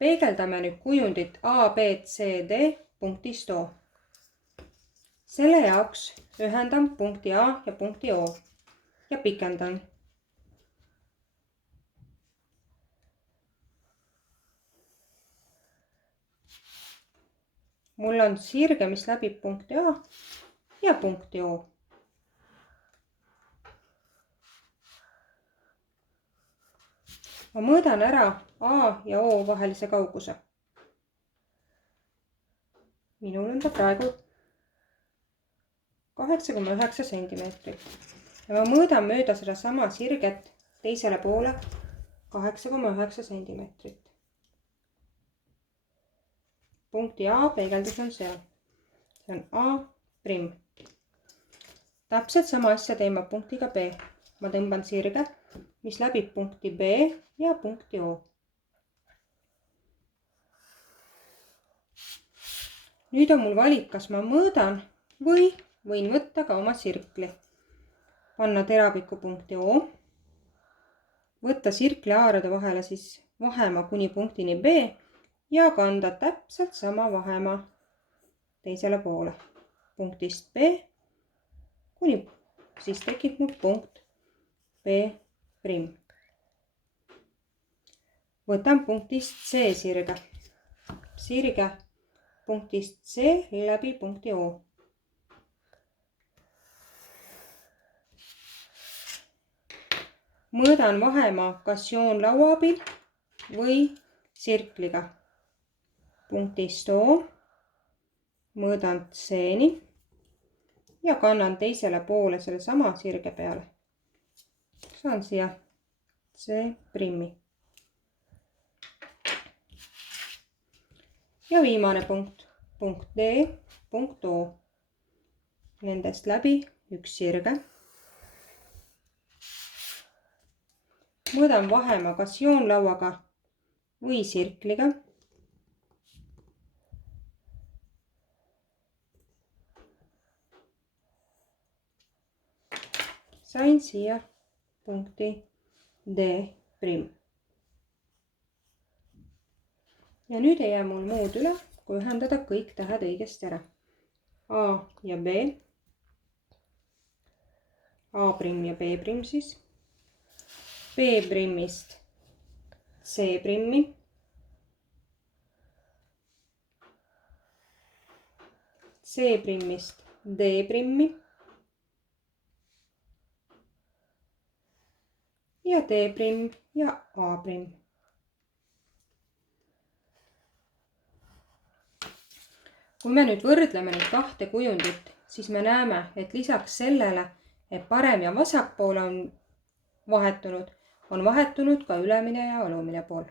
Peegeldame nüüd kujundit A, B, C, D punktist O. Selle jaoks ühendan punkti A ja punkti O ja pikendan. Mul on sirge, mis läbib punkti A ja punkti O. Ma mõõdan ära A ja O vahelise kauguse. Minul on ta praegu 8,9 sentimeetrit. Ja ma mõõdan mööda seda sama sirget teisele poole 8,9 sentimeetrit. Punkti A peegeldus on seal. See on A'. Täpselt sama asja teen ma punktiga B. Ma tõmban sirge, mis läbib punkti B ja punkti O. Nüüd on mul valik, kas ma mõõdan või võin võtta ka oma sirkli. Panna teraviku punkti O. Võtta sirkli haarade vahele siis vahemaa kuni punktini B ja kanda täpselt sama vahemaa teisele poole. Punktist B kuni siis tekib mul punkt B'. Võtan punktist C sirge. Sirge punktist C läbi punkti O. Mõõdan vahemaa kas joonlaua abil või sirkliga. Punktist O mõõdan C-ni ja kannan teisele poole selle sama sirge peale. Saan siia C'. Ja viimane punkt, punkt D, punkt O. Nendest läbi üks sirge. Mõõdan vahemaa kas joonlauaga või sirkliga. Sain siia punkti D'. Ja nüüd ei jää mul muud üle, kui ühendada kõik tähed õigesti ära. A ja B. A' ja B' siis. B'-ist C'. C'-ist D'. Ja D' ja A'. Kui me nüüd võrdleme neid kahte kujundit, siis me näeme, et lisaks sellele, et parem ja vasak pool on vahetunud ka ülemine ja alumine pool.